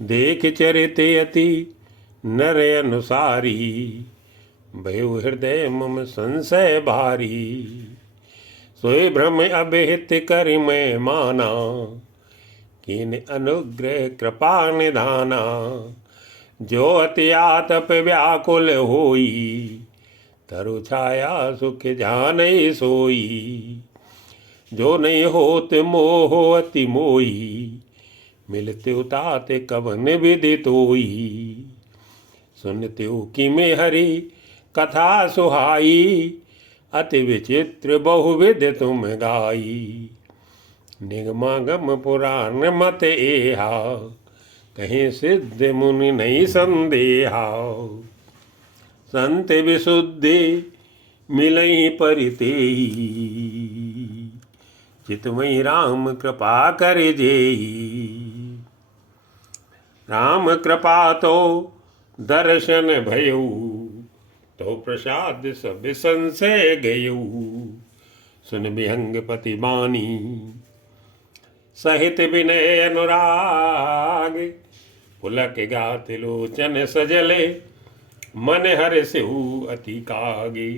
देख चरित अति नर अनुसारी, भयो हृदय मम संशय भारी। सोई भ्रम अभिहित कर मैं माना, कीन अनुग्रह कृपा निधाना। जो अति आतप व्याकुल होई, तरु छाया सुख जानई सोई। जो नहीं होत मोह अति मोही, मिलते उताते कवन विधि तोई। सुनते कि में हरि कथा सुहाई, अति विचित्र बहुविध तुम गाई। निगमागम पुराण मत एहा, कहीं सिद्ध मुनि नहीं संदेहा। संत विशुद्धि मिलई परितेई, चितमयि राम कृपा कर जेई। राम कृपा तो दर्शन भयऊ, तो प्रसाद सब संशय गयऊ। सुन विहंग पति बानी, सहित विनय अनुराग। पुलक गात लोचन सजले, मन हर सिहु अति कागे।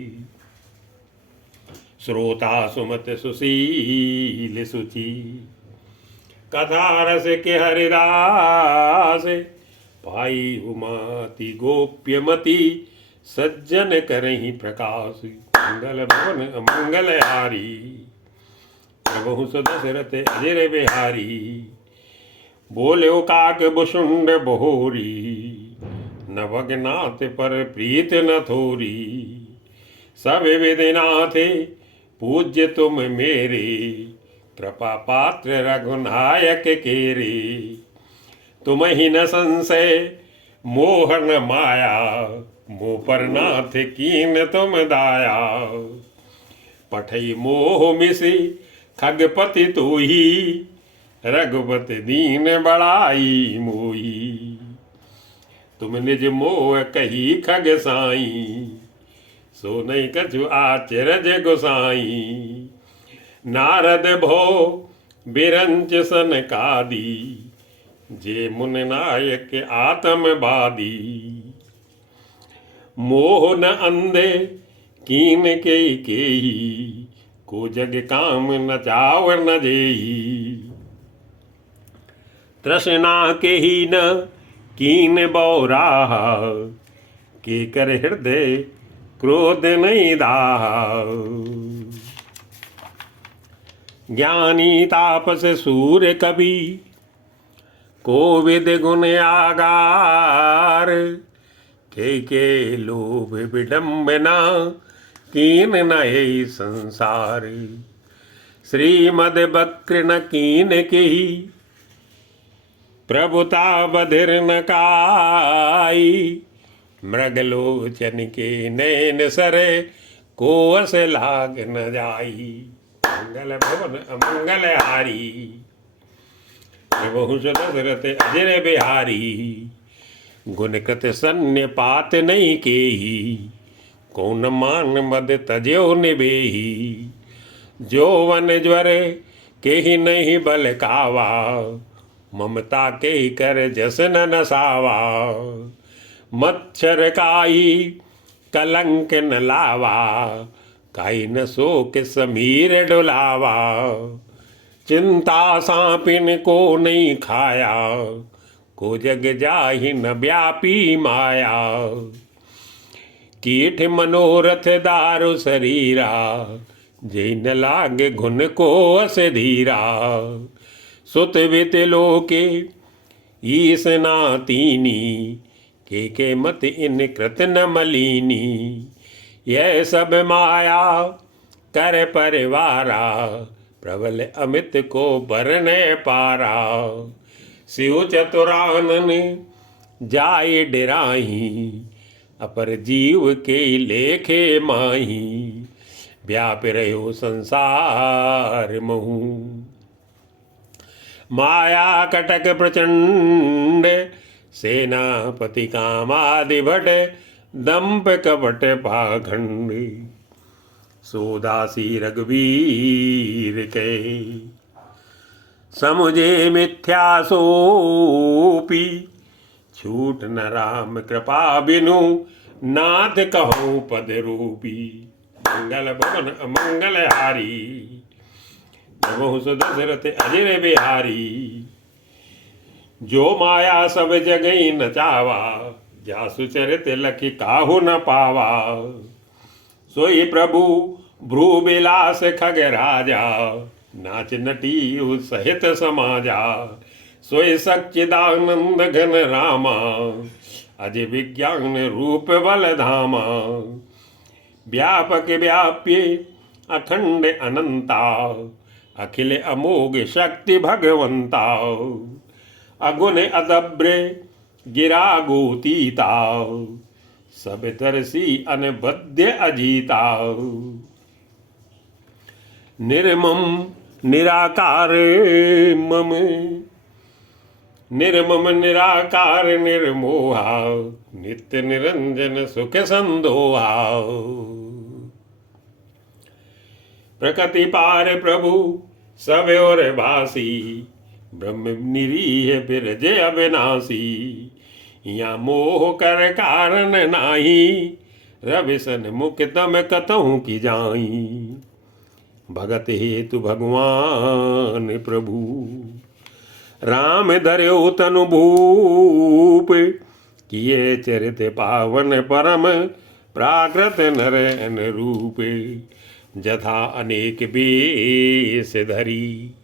श्रोता सुमत सुशील सुचि, कथा रस के हरिदास। पाई उमाति गोप्यमति, सज्जन करहि प्रकाश। मंगल भवन अमंगल हारी, प्रभु सुदशरथ अजर बिहारी। बोल्यो काक बुसुंड बहोरी, नवगनाथ पर प्रीत न थोरी। सब विधिनाथ पूज्य तुम मेरे, कृपा पात्र रघुनायक केरे। तुम ही न संशय मोह न माया, मोह पर नाथ कीन तुम दाया। पठई मोह मिसी खगपति तू ही, रघुपति दीन बड़ाई मोही। तुम निज मोह कही खग साई, सो नहीं कछु आचरज गोसाई। नारद भो बिरंच सनकादि, जे मुन नायक आत्मवादी। मोह न अंधे कीन केही, को जग काम न चावर न जेही। तृष्णा के ही न कीन बौराहा, के कर हृदय क्रोध नहीं दाहा। ज्ञानी तापस सूर्य कवि, कोविद गुण आगार। के लोभ विडम्बना, कीन नये संसार। श्रीमद बक्र न कीन केही, प्रभुता बधिर न काई। मृगलोचन के नैन सरे, को अस लाग न जाई। मंगल भवन अमंगल हारी, प्रभु दशरथ अजर बिहारी। गुण कृत सन्य पात नहीं केही, कौन मान मद तजो निबेही। जो वन ज्वर के ही नहीं बल कावा, ममता के कर जस न नसावा। मच्छर काई कलंक न लावा, काई न शोक समीर डुलावा। चिंता सांपिन को नहीं खाया, को जग जाहि न व्यापी माया। कीठ मनोरथ दारु शरीरा, जे न लागे घुन को अस धीरा। सुत वित लोके ईस नातीनी, के मत इन कृत न मलीनी। यह सब माया कर परिवारा, प्रबल अमित को बरने पारा। शिव चतुरानन जाय डिराही, अपर जीव के लेखे माही। व्याप रहो संसार महू, माया कटक प्रचंड। सेनापति कामादि भट, दंप कपट पाखंड। सोदासी रघुवीर के, समुझे मिथ्या सोपी, छूट न राम कृपा बिनु, नाथ कहूँ पद रूपी। मंगल भवन अमंगल हारी, नमो दशरथ अजर बिहारी। जो माया सब जगई नचावा, जासु चरित लखि काहू न पावा। सोई प्रभु भ्रू बिलास खग राजा, नाच नटी सहित समाजा। सोई सच्चिदानंद घन रामा, अज विज्ञान रूप बल धामा। व्यापक व्याप्य अखंड अनंता, अखिल अमोघ शक्ति भगवंता। अगुण अदब्र गिरा गोतीता, सब दर्शी अनबद्य अजीता। निर्मम निराकार मम, निर्मम निराकार निर्मोहा। नित्य निरंजन सुख संदोहा। प्रकृति पार प्रभु सब और भासी, ब्रह्म निरीह बिरजे अविनाशी। या मोह कर कारण नाही, रविसन मुख तम कतहु की जाई। भगत हेतु भगवान प्रभु, राम धर्यो तनु भूप। किए चरित पावन परम, प्राकृत नर अनुरूप। जथा अनेक बेश धरी,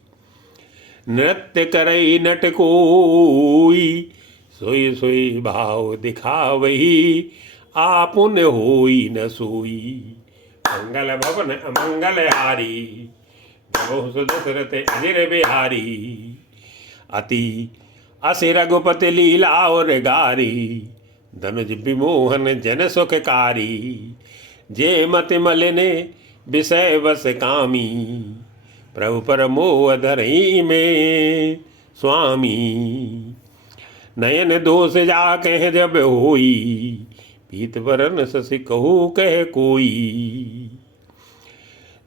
नृत्य करई नट कोई। सोई सोई भाव दिखावही, आपुन होई न सोई। मंगल भवन अमंगल हारी, नमो दशरथ अजर बिहारी। अति असि रघुपति लीला और गारी, धनुज विमोहन जन सुखकारी। जे मति मलिने विषय वस कामी, प्रभु पर मोह धरई में स्वामी। नयन दोष जा कह जब होई, पीत वरन शशि कहू कह कोई।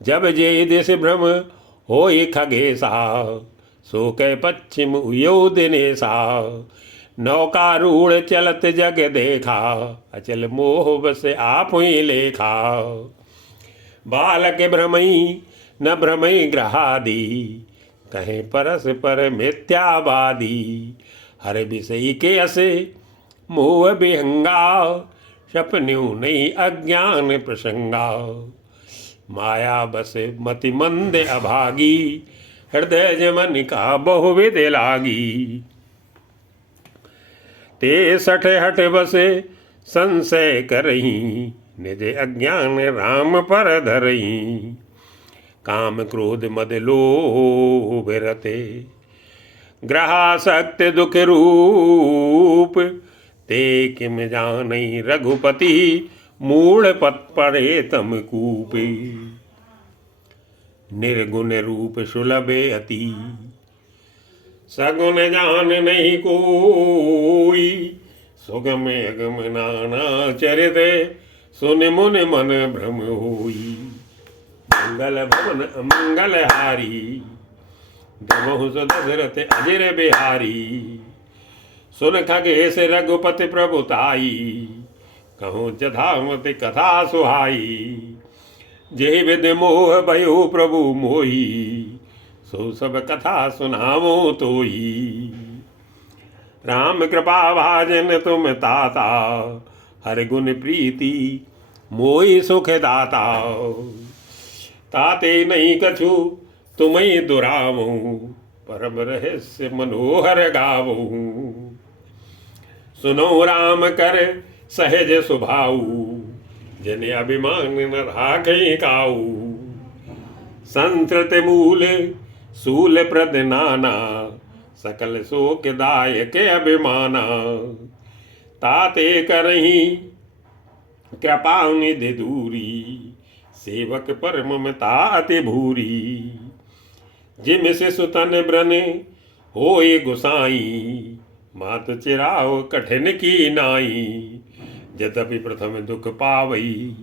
जब जे देश भ्रम होई खगेशा, सो कह पश्चिम उयो दिनेशा। नौकारूढ़ चलत जग देखा, अचल मोह बस आप ही लेखा। बालक भ्रमई न भ्रमई ग्रहादि, कहें परस पर मिथ्यावादी। हर विषय के असे मोह विहंगा, सपन्यू नहीं अज्ञान प्रसंगा। माया बस मति मंद अभागी, हृदय जमन का बहुविध लागी। ते सठ हट बसे संशय करही, निज अज्ञान राम पर धरही। काम क्रोध मद लोभ रते, ग्रहासक्त दुख रूप। ते किम जानई रघुपति, मूढ़ पत पड़े तम कूपे। निर्गुण रूप सुलभे अति, सगुन जान नहीं कोई। सुगम अगम नाना चरित, सुन मुन मन भ्रम होई। मंगल भवन अमंगल हारी, नमो दशरथ अजर बिहारी। सुन खगेश रघुपति प्रभुताई, कहूँ जथामति कथा सुहाई। जे विद मोह भयो प्रभु मोही, सो सब कथा सुनावो तोही। राम कृपा भाजन तुम ताता, हर गुण प्रीति मोहि सुख दाता। ताते नहीं कछु तुम्हें दुरावो, परम रहस्य मनोहर गावो। सुनो राम कर सहज सुभाऊ, जन अभिमान न राखे काऊ। संतृत मूल सूल प्रद नाना, सकल शोक दायक अभिमाना। ताते करही कृपा निधि दूरी, सेवक पर ममता अति भूरी। जिम से सुतन ब्रन होए गुसाई, मात चिराव कठिन की नाई। यद्यपि प्रथम दुख पावई,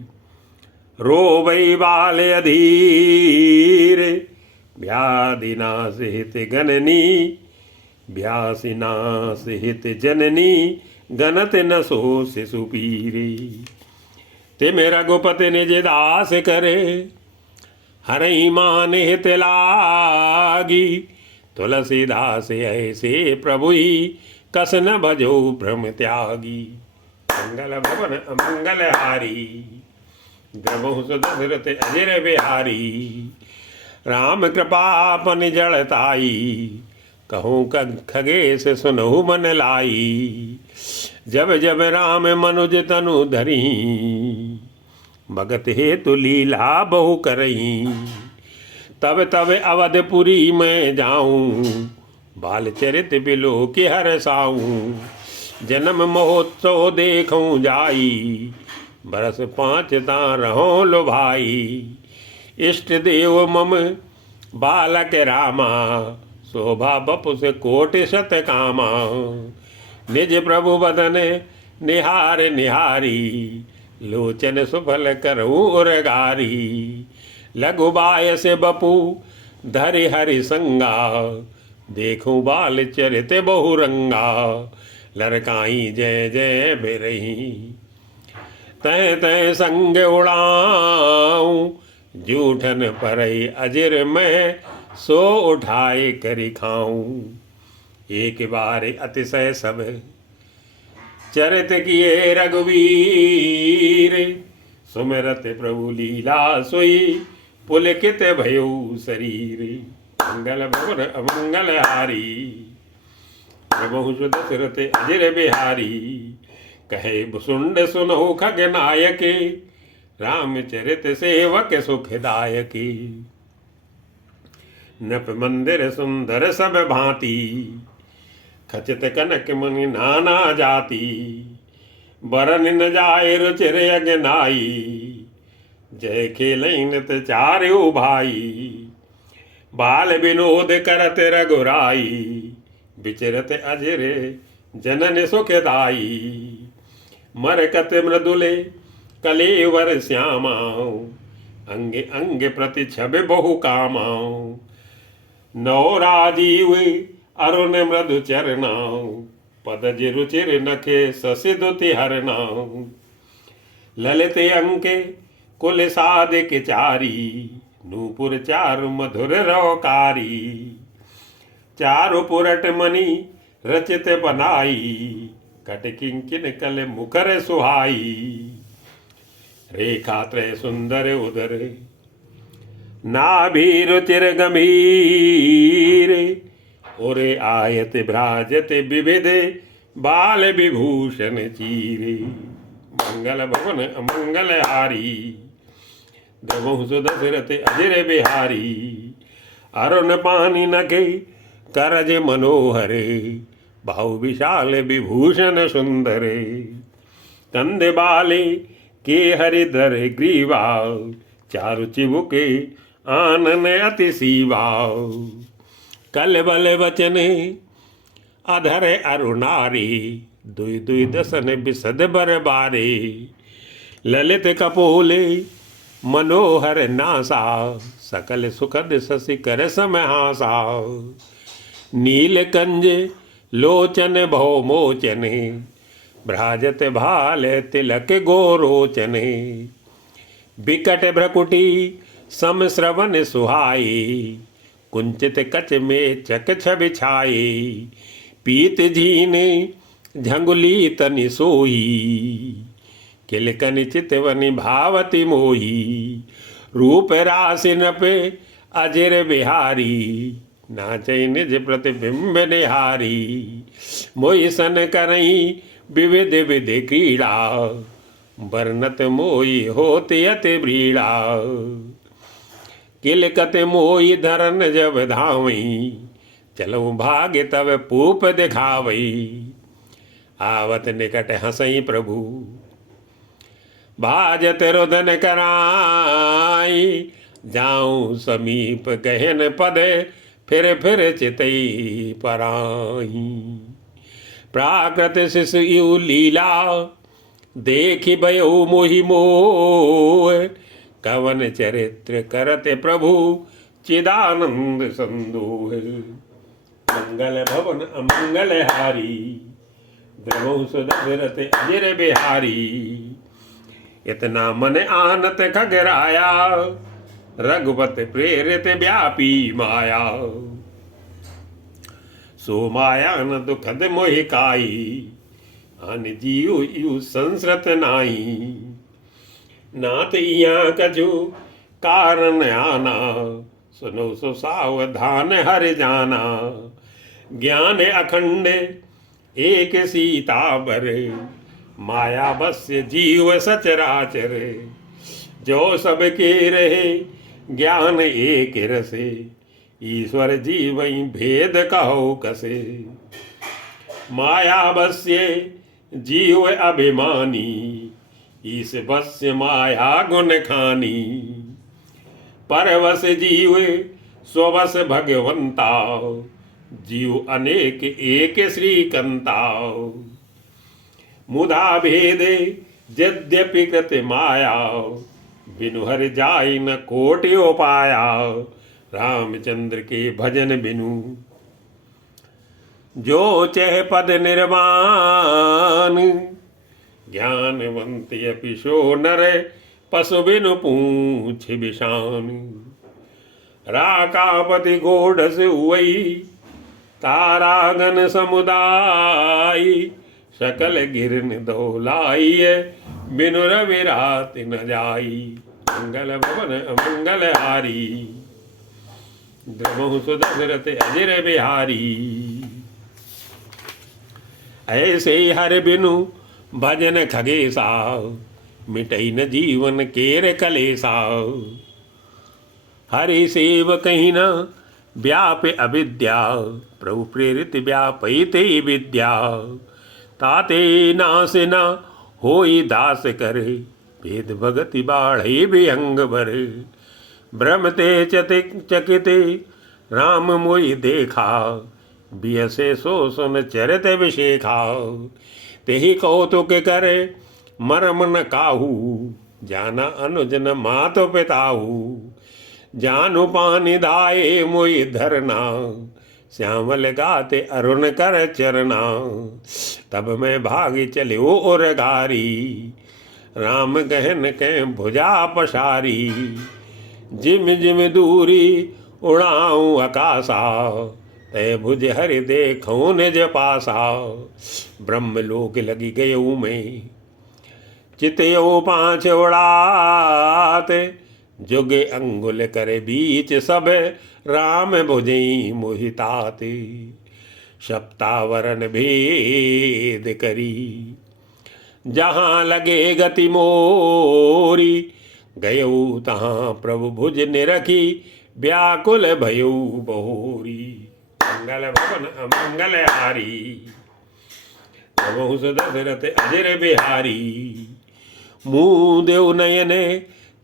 रोवई बाल अधीर। व्याधिनाश हित गणनी व्यासिनाश हित जननी गणत न सो शिशु पीरे। ते मेरा रघुपति निज दास करे हरई मान हित लागी। तुलसीदास ऐसे प्रभु ही कस न भजो भ्रम त्यागी। मंगल भवन अमंगल हारी द्रवहु दशरथ अजर बिहारी। राम कृपा अपन जड़ताई कहूँ खगेश सुनहु मन लाई। जब जब राम मनुज तनु धरी भगत हेतु लीला बहु करही। तब तब अवधपुरी में जाऊं बाल चरित बिलो के हर साऊं। जन्म महोत्सव देखूं जाई बरस 5 रहो लो भाई। इष्ट देव मम बालक रामा शोभा बपु से कोटि शत कामा। निज प्रभु बदन निहार निहारी लोचन सुफल करऊं उरगारी। लघु बाय से बपू धरि हरि संगा देखूं बाल चरित बहु रंगा। लड़काई जय जय बिरही तय तय संग उड़ाऊं। जूठन परई अजिर मैं सो उठाए करी खाऊं। एक बार अतिशय सब चरित किए रघुवीर। सुमिरत प्रभु लीला सोई पुलकित भयो शरीर। मंगल भवन अमंगल हारी प्रभु दशरथ अजर बिहारी। कहे भुसुंड सुनहु खग नायक रामचरित सेवक सुखदायक। नप मंदिर सुंदर सब भांति खचित कनक मुनि नाना जाति। बरन न जाय रुचिर अगनाई जय खेलैनत चार्यो भाई। बाल विनोद करत रघुराई विचरत अजर जनन सुखदाई। मरकत मृदुले कलेवर श्यामाओ अंग अंग प्रति छब बहु कामाओ। नौ राजीव अरुण मृदु चरनाओ पदज रुचिर नखे ससिदुति हरनाओ। ललित अंके कुल साधिक चारी नूपुर चारु मधुर रौकारी। चारु पुरट मणि रचित बनाई कट किंकिन कल मुखर सुहाई। रेखा त्रय सुंदर उदर नाभि रुचिर गंभीर। ओरे आयत भ्राजत विविध बाल विभूषण चीरे। मंगल भवन अमंगल हारी द्रवहु दशरथ अजर बिहारी। अरुण पानी नखे करज मनोहरे बाहु विशाल विभूषण सुंदरे। कंधे बाले के हरिधर ग्रीवा चारु चिबुके आनन अति सीवा। कल बल वचन अधर अरुणारी दुई दुई दसन बिसद बरबारे। ललित कपोले मनोहर नासा सकल सुखद शशिकर समहासा। नील कंज लोचन भव मोचन भ्राजत भाल तिलक गोरोचन। बिकट भ्रकुटी सम श्रवण सुहाई कुंचित कच में चक छब छाई। पीत झीन झंगुली तनि सोई किलकन चितवनि भावति मोही। रूप राशि नपे अजर बिहारी नाचै निज प्रतिबिंब निहारी। मोहि सन करई विविध विधि क्रीड़ा बरनत मोई होते अति ब्रीड़ा। किलकत मोई धरन जब धावई चलो भाग्य तब पूप दिखावई। आवत निकट हंसई प्रभु भाजत रुदन कराई। जाऊं समीप गहन पद फिर चितई पराई। प्राकृत शिशु लीला देखि भयो मोहि मोह। कवन चरित्र करत प्रभु चिदानंद संदोह। मंगल भवन अमंगल हारी, द्रवहु सुदशरथ अजर बिहारी। इतना मन आनत खगराया, रघुपत प्रेरित व्यापी माया। सो माया न दुखद मोहि काई, अन जीव यु संसरत नाई। नाथ इया कछु कारण आना, सुनो सो सावधान हर जाना। ज्ञान अखंड एक सीता बर, माया बस्य जीव सचराचर। जो सबके रहे ज्ञान एक रसे, ईश्वर जीवई भेद कहो कसे। माया बस्य जीव अभिमानी, ईस बस्य माया गुण खानी। परवश जीव स्ववश भगवंता, जीव अनेक एक श्रीकंता। मुधा भेद यद्यपि कृत माया, बिनु हर जाय न कोटि उपाया। रामचंद्र के भजन बिनु, जो चह पद निर्वाण। ज्ञानवंत अपि सो नर, पशु बिनु पूछ बिशान। राकापति गोढ़स हुई, तारागन समुदाय। सकल गिरन दोलाई, बिनु रवि रात न जाई। मंगल भवन अमंगल हारी, द्रवहु सुदशरथ अजर बिहारी। ऐसे हर बिनु भजन खगेसा, मिटई न जीवन केर कलेसा। हरि सेव कहीं न व्याप अविद्या, प्रभु प्रेरित व्यापयते विद्या। ताते नास न होई दास करे, भेद भगति बाढ़े विहंग भरे। भ्रमते चकिते राम मोहि देखा, बियसे सो सुन चरित विशेखा। तेहि कौतुक करे मरम न काहू, जाना अनुज न मातु पिताहू। जानु पानि धाये मोहि धरना, श्यामल गाते अरुण कर चरना। तब मैं भागी चलियो और गारी, राम गहन के भुजा पसारी। जिम जिम दूरी उड़ाऊं आकाशा, तय भुज हरि देखूं निज पासा। ब्रह्मलोक लगी गयऊ में, चितयो पाँच उड़ात। जुगे अंगुल करे बीच सब, राम भुजई मोहिताते। सप्तावरण भेद करी, जहाँ लगे गति मोरी। गयऊ तहाँ प्रभु भुज निरखी, व्याकुल भयऊ बहोरी। मंगल भवन अमंगल हारी, प्रभु सुदशरथ अजर बिहारी। मुँह देव नयने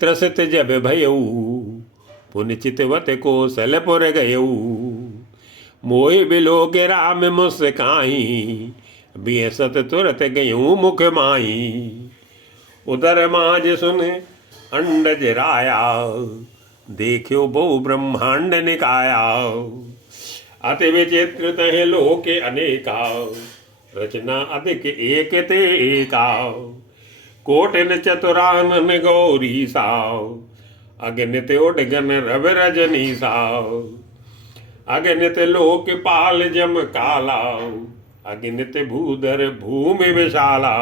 त्रसित जब भयऊ, पुन चितवत कौशलपुर गयऊ। मोहि बिलो के राम मुस्काई, बियसत तुरत गयूं मुख माई। उदर माज सुन अंडज राया, देखियो बहु ब्रह्मांड निकाया। अति विचित्र तह लोके अनेका, रचना अधिक एक ते एका। कोटिन चतुरानन गौरी साव, अगणित उडगन रवि रजनी साव। अगणित लोकपाल जम काला, अगणित भूधर भूमि विशाला।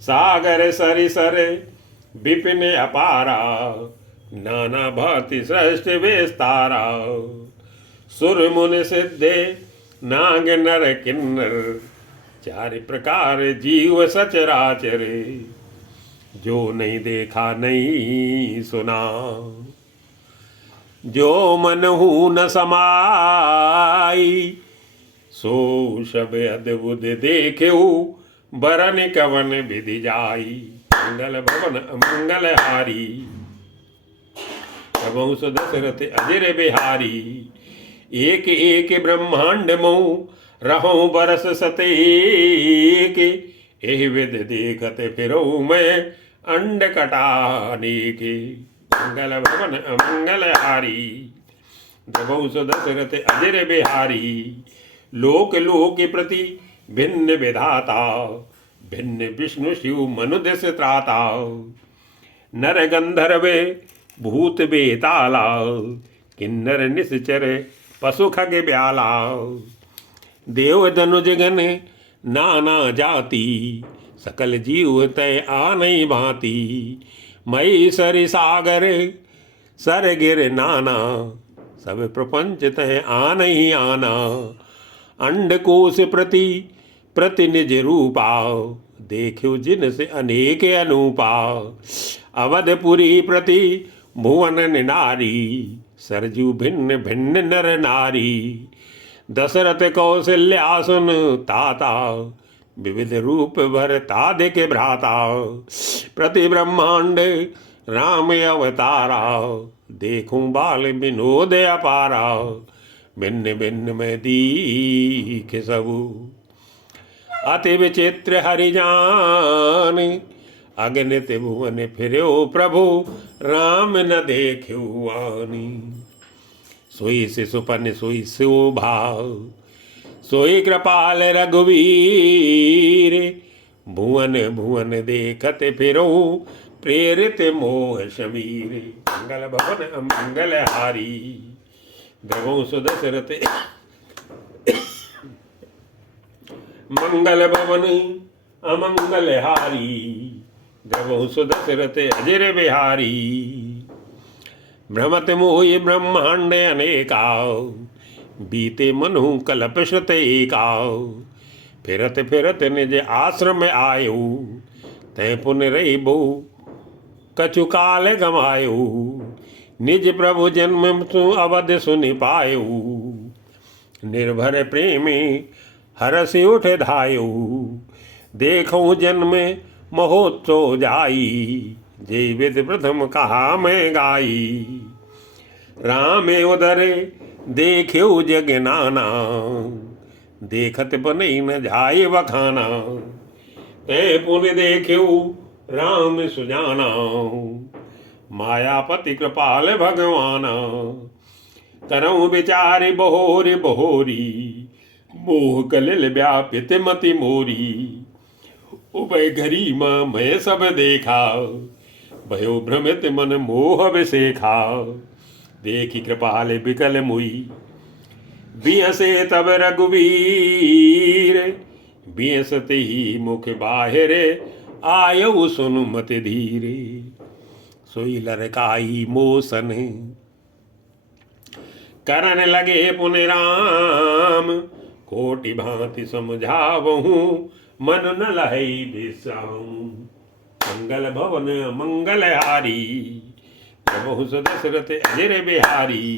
सागर सरिसर विपिन अपारा, नाना भांति सृष्टि विस्तारा। सुर मुनि सिद्धे नाग नर किन्नर, चार प्रकार जीव सचराचर। जो नहीं देखा नहीं सुना, जो मन हूँ न समाई। सो शब अद्भुत देखेऊ, बरन कवन विधि जाई। मंगल भवन अमंगल हारी, प्रभु सुदशरथ अजर बिहारी। एक एक ब्रह्मांड मऊ, रहो बरस सतेक। एहि विध देखत फिरऊ मैं, अंड कटाने के। मंगल भवन अमंगल हारी। जबहु सो दशरथ अजर बिहारी। लोक लोक के प्रति भिन्न विधाता, भिन्न विष्णु शिव मनु दश त्राता। नर गंधर्व भूत बेताला, किन्नर निश्चर पशु खग ब्याला। देव धनुज गण नाना जाति, सकल जीव तय आनई भांति। मई सरि सागर सर गिर नाना, सब प्रपंच तय आनई आना। अंडकोश प्रति प्रतिनिज रूपा, देखो जिन से अनेक अनूपा। अवधपुरी प्रति भुवन नारी, सरजू भिन्न भिन्न नर नारी। दशरथ कौशल्या सुन ताता, विविध रूप भर तादिक भ्राता। प्रति ब्रह्मांड राम अवतारा, देखूं बाल विनोद अपारा। भिन्न भिन्न में दीख सबू, अति विचित्र हरिजान। अगणित भुवन फिर्यो प्रभु, राम न देख्यो आनी। सोई शिशुपन सोई शोभा, सोई कृपाल रघुवीर। भुवन भुवन देखत फिरो, प्रेरित मोह शबीर। मंगल भवन मंगल हारी। द्रवो सुदशरथ मंगल भवन अमंगल हारी। द्रवो सुदशरथ अजर बिहारी। भ्रमत मोहि ब्रह्मांड अनेका, बीते मनु कल्प श्रुत एका। फिरत फिरत निज आश्रम आयो, तै पुन रही बहु कछु काल गमायो। निज प्रभु जन्म सु अवध सुनि पायो, निर्भर प्रेम हरस उठ धायो। देखो जन्म महोत्सव जाई, जय विद प्रथम कहा मैं गाई। राम उदर देख्यो जग नाना, देखत बनई न जाय बखाना। ते पुण्य देख्यो राम सुजाना, मायापति कृपाल भगवाना। करऊं विचार बहोरी बहोरी, मोह कलिल व्यापित मति मोरी। उभय घरी मैं सब देखा, भयो भ्रमित मन मोह विसेखा। देखी कृपाल बिकल मुई, बियसे तब रघुवीर। बियसते ही मुख बाहिरे, आयु सुनु मत धीरे। सोई लरकाई मोसन, करन लगे पुनि राम। कोटि भांति समझावहूँ, मन न लहई बिसाऊं। मंगल भवन मंगल हारी। प्रभु दशरथ अजर बिहारी।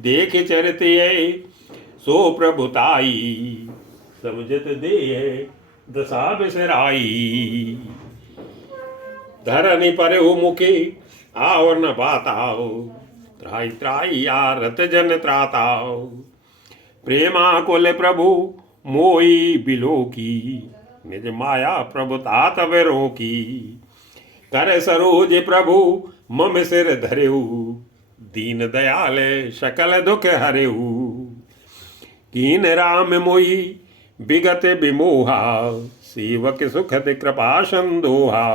देख चरते सो प्रभुताई, समझत दे दशा बिसराई। धरनी पर मुखे आवर न पाताओ, त्राई त्राई आरत जन त्राताओ। प्रेमा कुल प्रभु मोई बिलो की, निज माया प्रभुता तब रोकी। कर सरोज प्रभु मम सिर धरेऊ, दीन दयाल सकल दुख हरेऊ। कीन राम मोई विगत विमोहा, सेवक सुखद कृपा संदोहा।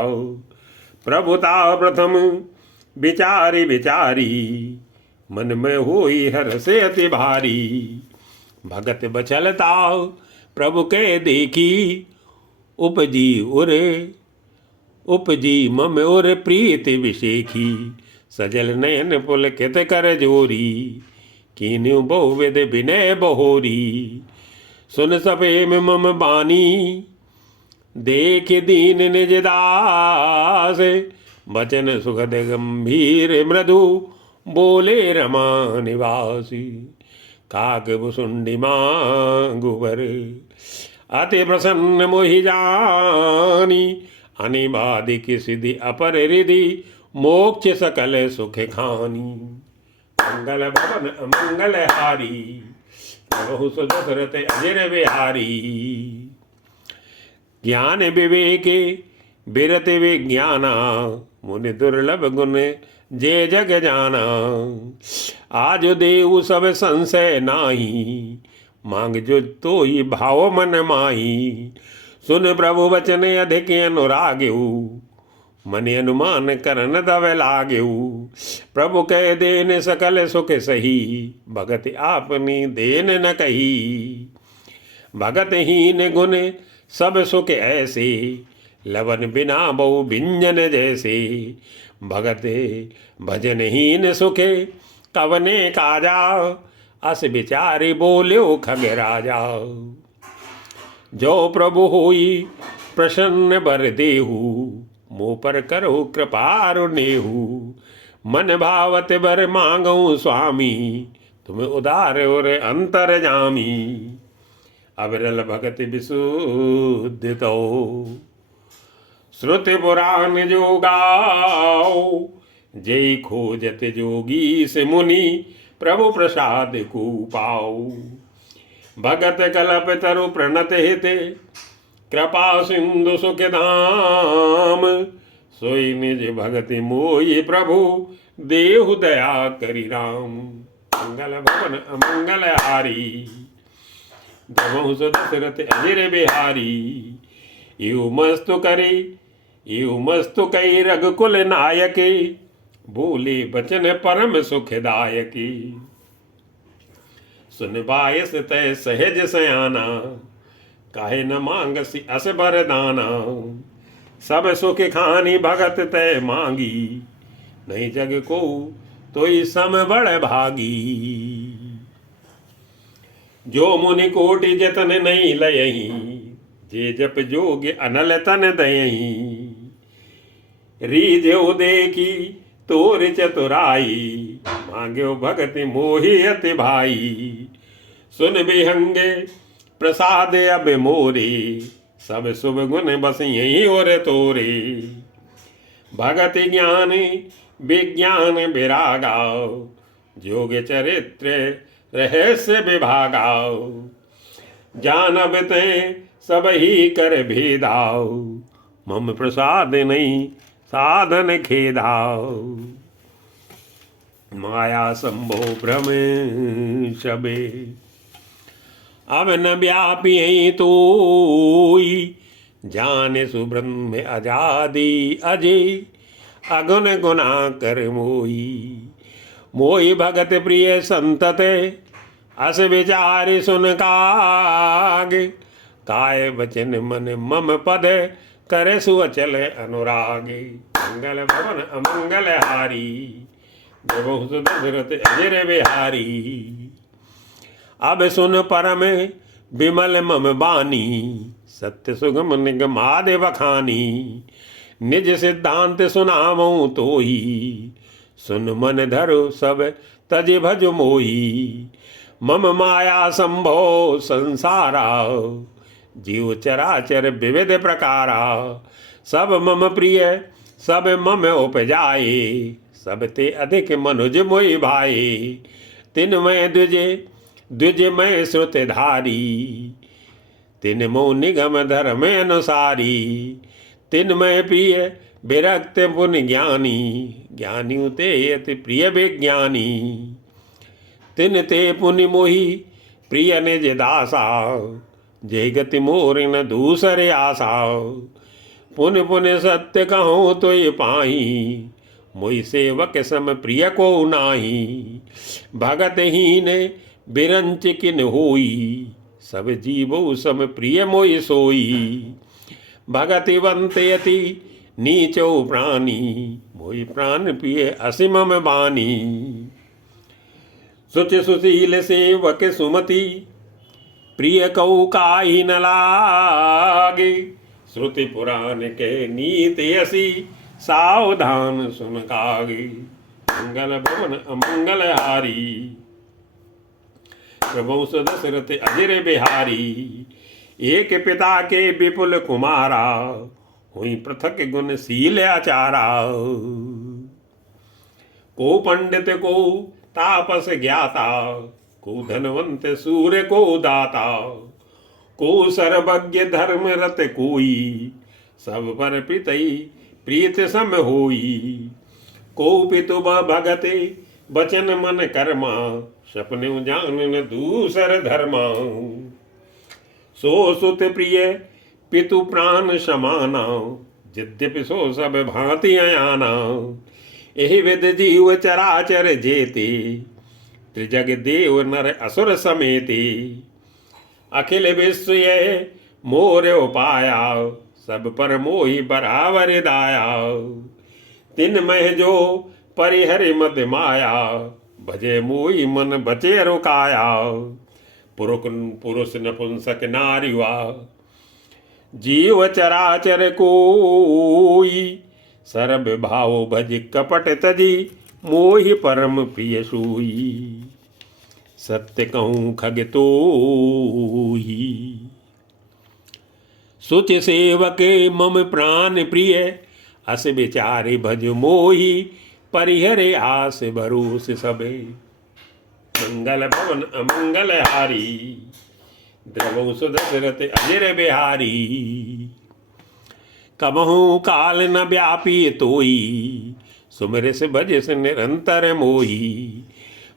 प्रभुता प्रथम विचारी विचारी, मन में होई हर्ष अति भारी। भगत बचलता प्रभु के देखी, उपजी मम उर प्रीति विशेखी। सजल नयन पुलकित कर जोरी, कीन्यु बहुविध विनय बहोरी। सुन सपेम मम बानी, देख दीन निज दास। बचन सुखद गंभीर मृदु, बोले रमा निवासी। काग भुसुंडी मांगुवर, अति प्रसन्न मोहि जानी। अनिबादिक सिद्धि अपर रिधि, मोक्ष सकल सुख खानी। मंगल भवन अमंगल हारी, बहु दशरथ अजर बिहारी। ज्ञान विवेक बिरत विज्ञाना, मुनि दुर्लभ गुण जे जग जाना। आज देऊ सब संशय नाही, मांग जो तो ही भाव मन माही। सुन प्रभु वचन अधिक अनुराग्यऊ, मन अनुमान करन दव लाग्यऊ। प्रभु कह देन सकल सुख सही, भगत आपनी देन न कही। भगत हीन गुण सब सुख ऐसे, लवन बिना बहु व्यंजन जैसे। भगत भजन हीन सुखे कवने काजा, अस विचारी बोल्यो खग राजा। जो प्रभु होई प्रसन्न बर देहु, मुँह पर करो कृपारु नेहु। मन भावत बर मांगऊ स्वामी, तुम्हें उदार और अंतर जामी। अविरल भगत विशुद्ध तो, श्रुति पुराण जो गाओ। जय खोजत जोगी से मुनि, प्रभु प्रसाद को पाओ। भगत कल्प तरु प्रणत हित, कृपा सिंधु सुख धाम। सोई निज भगति मोहि प्रभु, देहु दया करि राम। मंगल भवन अमंगल हारी, दमहु दशरथ अजिर बिहारी। यू मस्तु करे यू मस्तु कई रघुकुल नायके, बोले बचन परम सुखदायकी। सुन बायस तय सहज सयाना, काहे न मांगसी अस बरदाना। सब सुख खानी भगत तय मांगी, नहीं जग को तोई सम बड़ भागी। जो मुनि कोटि जतन नहीं लयही, जे जप जोग अनल तन दयही। रीझो देखी तोर चतुराई, मांग्यो भगति मोहि अति भाई। सुन बिहंगे प्रसाद अब मोरे, सब शुभ गुण बस यही और तोरे। भगति ज्ञान विज्ञान विरागाओ, जोग चरित्र रहस्य विभागाओ। जानब ते सब ही कर भेदाओ, मम प्रसाद नहीं साधन खेदाओ। माया संभो भ्रम शबे, अब न व्यापी तोई। जाने सुब्रह्म आजादी अजय, अगुन गुना कर मोई। मोई भगत प्रिय संतते, अस विचार सुन काग। काय वचन मन मम पद, करे सुअचल अनुराग। मंगल भवन अमंगल हारी, देवहु दशरथ अजिर बिहारी। अब सुन परम विमल मम बानी, सत्य सुगम निगमादि बखानी। निज सिद्धांत सुनावऊँ तोही, सुन मन धरो सब तज भज मोही। मम माया संभो संसारा, जीव चराचर विविध प्रकारा। सब मम प्रिय सब मम उपजाए, सब ते अधिक मनुज मोहि भाए। तिन मैं द्विज मैं श्रुत धारी, तिन मो निगम धर्म अनुसारी। तिन मैं प्रिय विरक्त पुन ज्ञानी, ज्ञानी ते अति प्रिय विज्ञानी। तिन ते पुनि मोहि प्रिय निज दासा, जय गति मोर न दूसरे आशा। पुन पुन सत्य कहूँ तो ये पाई, मोहि सेवक सम प्रिय को नाही। भगत हीन बिरंच किन होई, सब जीवो सम प्रिय मोहि सोई। भगतिवंत यति नीचो प्राणी, मोहि प्राण प्रिय असीमम बानी। सुच सुशील सेवक सुमति, प्रिय कौ काहि न लागे। श्रुति पुराण के नीति असी, सावधान सुन कागे। मंगल भवन अमंगल हारी, प्रभु दशरथ अजिर बिहारी। एक पिता के विपुल कुमारा, हुई पृथक गुणशील आचारा। को पंडित को तापस ज्ञाता, को धनवंत सूर्य को दाता। को सर्वज्ञ धर्म रत कोई, सब पर प्रीतई प्रीत सम होई। को पितु भगते बचन मन कर्मा सपने जान न दूसर धर्मा सो सुत प्रिय पितु प्राण समाना यद्यपि सो सब भांति अयाना यही विद जीव चराचर जेते त्रिजग देव नर असुर समेते अखिल विश्व ये मोर उपाया सब पर मोहि बराबर दाया तिन मह जो परिहरि मद माया भजे मोहि मन बचे रुकाया पुरुष नपुंसक नारिवा जीव चराचर कोई सरब भाव भज कपट तजी मोहि परम प्रिय सोई सत्य कहूँ खग तोही सुच सेवके मम प्राण प्रिय अस विचारे भज मोही परिहरे आस भरोस सबे मंगल भवन अमंगल हारी द्रवौ सुदशरथ अजर बिहारी कबहू काल न व्यापी तोई सुमिर से भजस निरंतर मोही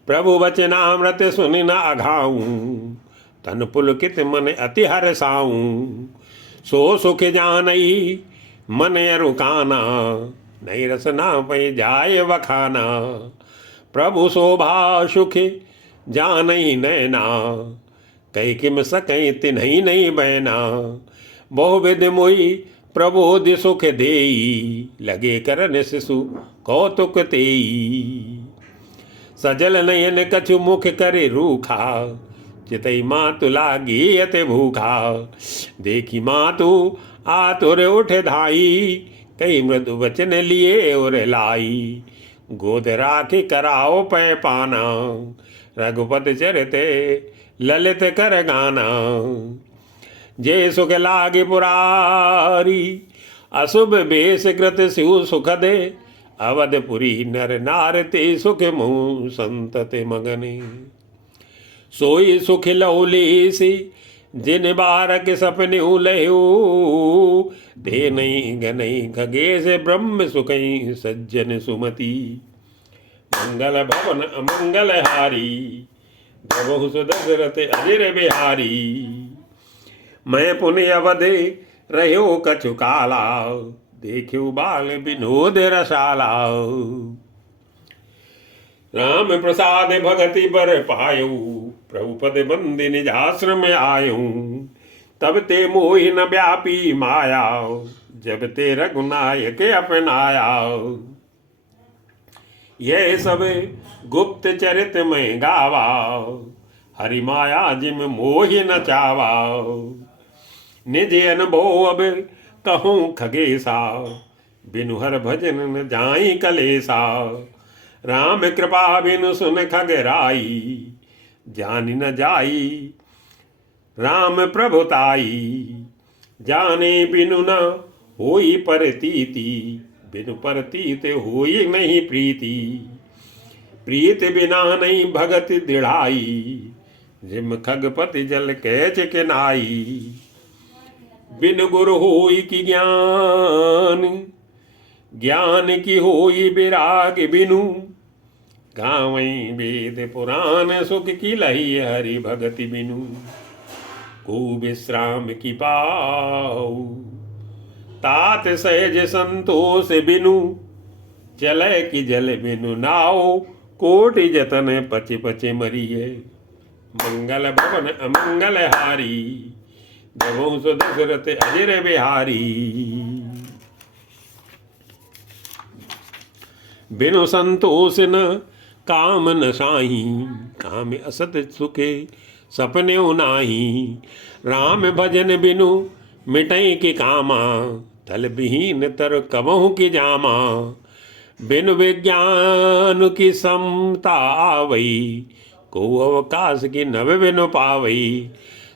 प्रभु वचनामृत सुनि न अघाऊं तन पुलकित मन अति हरसाऊं सो सुख जानई मन रुकाना नहीं रसना पै जाय वखाना प्रभु शोभा सुख जानई नैना कई किम सकई तिन्हई नहीं बैना बहुविध मोई प्रबोध सुख देई लगे करन शिशु कौतुक तेई सजल नयन कछु मुख करे रूखा चितई मातु लागी अति भूखा देखी मातु आतुर उठ धाई कई मृदु वचन लिए और लाई गोद राखी कराओ पै पाना रघुपत चरते ललित कर गाना जे सुख लागे पुरारी अशुभ बेश कृत शिव सुख दे अवधपुरी नर नार ते सुख मुँह संतते मगने सोई सुख लौलेसी जिन बारक सपने लयो दे नहीं गनई खगे से ब्रह्म सुखई सज्जन सुमति मंगल भवन अमंगल हारी प्रभु सुदशरथ अजर बिहारी मैं पुण्य अवधे रहो कछु काला देखियो बाल विनोद रसाला राम प्रसाद भगति बर पायो प्रभु पद बंदि निज आश्रम आयो तब ते मोहि न व्यापी माया जब ते रघुनायक अपनाया यह सब गुप्त चरित में गावा हरि माया जिम मोहि न चावा निज अनुभव अब कहूँ खगेसा बिनु हर भजन न जाई कलेसा राम कृपा बिनु सुन खगराई जानी न जाई राम प्रभुताई जाने बिनु न होई परतीति बिनु परतीत होई नहीं प्रीति प्रीत बिना नहीं भगत दृढ़ाई जिम खगपति जल कैच किनाई बिन गुरु होई की ज्ञान ज्ञान की होई विराग बिनु गावई वेद पुराण सुख की लही हरि भगति बिनु को विश्राम की पाऊ तात सहज संतोष बिनु चले की जल बिनु नाओ कोटि जतन पचे पचे मरिए मंगल भवन अमंगल हारी जबों सुदशरथ अजर बिहारी बिनु संतोष न काम न साही काम असत सुखे सपने नाही राम भजन बिनु मिटई के कामा तल विहीन तर कबहु की जामा बिनु विज्ञान की समता आवई को अवकाश की नव बिनु पावई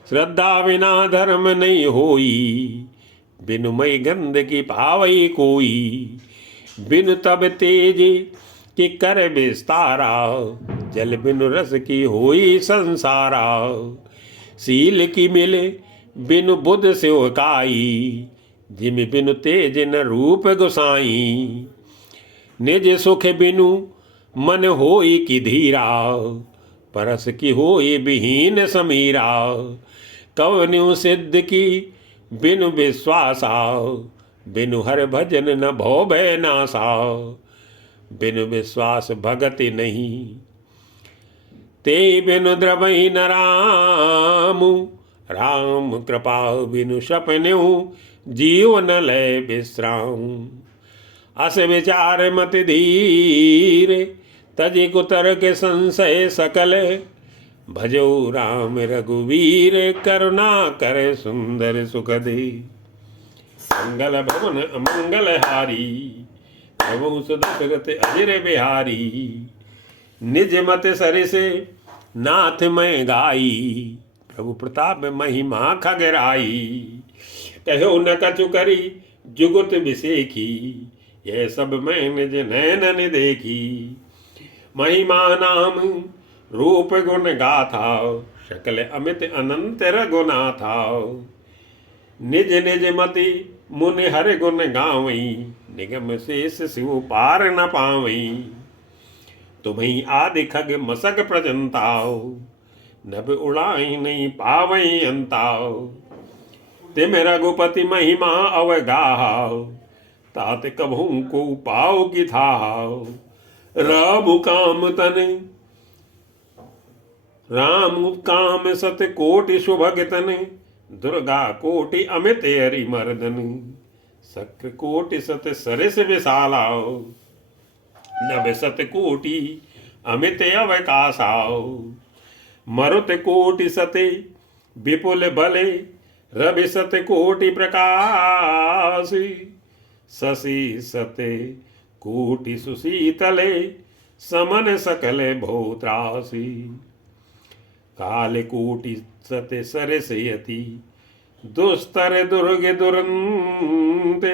श्रद्धा बिना धर्म नहीं होई बिनु मई गंध की पावई कोई बिनु तब तेज कि कर विस्तारा जल बिनु रस की होई संसारा सील की मिले बिनु बुध सेवकाई जिम बिनु तेज न रूप गुसाई निज सुख बिनु मन होई की धीरा, परस की होई विहीन समीरा। कवन्यु सिद्ध की बिनु विश्वासा, बिनु हर भजन न भो भय नासा। बिनु विश्वास भगति नहीं, ते बिनु द्रवई न रामु। राम कृपा बिनु सपन्यु, जीवन लय विश्राम। अस विचार मत धीर, तजि कुतर के संशय सकल। भजो राम रघुवीर, करुणा करे सुंदर सुखदे। मंगल भवन अमंगल हारी, प्रभु सुदशरथ अजर बिहारी। निज मत सरिसे नाथ मैं गाई, प्रभु प्रताप महिमा खगराई। कहो न कछु करी जुगुत विसेखी, यह सब मैं निज नैनन देखी। महिमा नाम रूप गुण गाथा, सकल अमित अनंत रघुनाथा। निज निज मति मुनि हर गुण गावई, निगम शेष शिव पार न पावई। तुम्ही आदि खग मसक प्रजंताओ, नभ उड़ाई नहीं पावई अंताओ। तिम रघुपति महिमा अवगाहाओ, तात कभू को पाओ की थाओ। राम काम तन राम काम सत कोटि सुभग तन, दुर्गा कोटि अमित हरि मर्दन। सक्र कोटि सत सरिस विशालाओ, नभ सत कोटि अमित अवकाशाओ। मरुत कोटि सते विपुल बले, रवि सत कोटि प्रकाश। शशि सते कोटि सुशीतले, समन सकल भूत्रासी। काल कोटि सते सरसयति, दुस्तर दुर्ग दुरंत।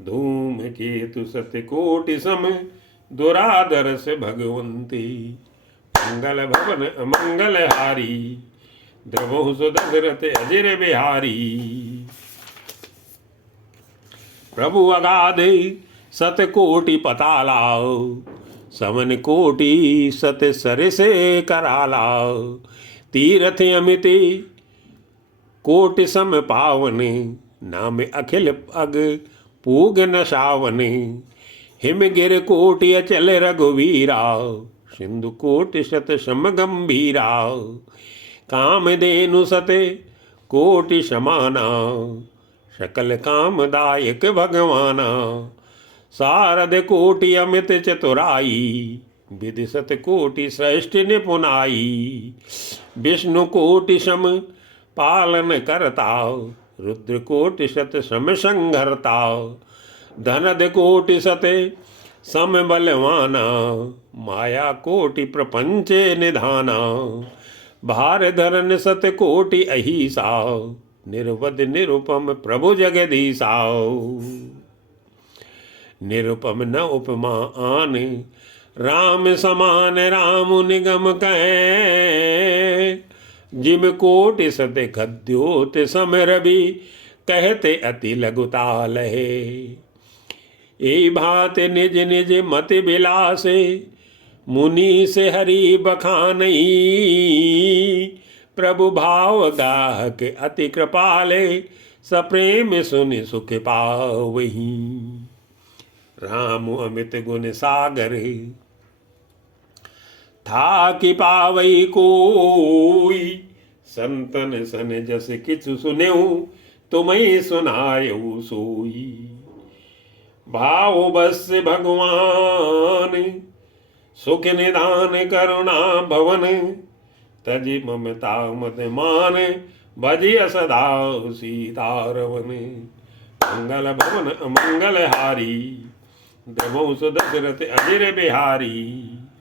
धूम केतु सत कोटि सम, दुरादर्श भगवंती। मंगल भवन अमंगल हारी, द्रवहु सुदशरथ अजर बिहारी। प्रभु अगाध सत कोटि पतालाओ, समन कोटि सत सरसे करालाओ। तीर्थ अमित कोटि सम पावन, नाम अखिल अग पूग न सावन। हिम गिर कोटि अचल रघुवीरा, सिंधु कोटि सत सम गंभीरा। कामधेनु सते कोटि समाना, सकल कामदायक भगवाना। शारद कोटि अमित चतुराई, विधि सत कोटि श्रेष्ठ निपुनाई। विष्णु कोटि सम पालन करता, रुद्र कोटि सत सम संहरता। धनद कोटि सते सम बलवाना, माया कोटि प्रपंच निधाना। भार धरन सत कोटि अहिसा, निर्वध निरुपम प्रभु जगदीशा। निरुपम न उपमा आन, राम समान राम निगम कहे। जिम कोटि सत खद्योत सम रवि, कहते अति लघुता लहे। ए भात निज निज मति विलासे, मुनि से हरि बखानई। प्रभु भाव गाहक अति कृपाले, सप्रेम सुनि सुख पावही। राम अमित गुण सागर, था कि पावई कोई। संतन सन जस किछु सुनेऊ, तुम्हें सुनायऊ सोई। भाव बस भगवान, सुख निदान करुणा भवन। तजि ममता मत मान, भजिय सदा सीतारवन। मंगल भवन अमंगल हारी, द्रवहु सुदशरथ अजर बिहारी।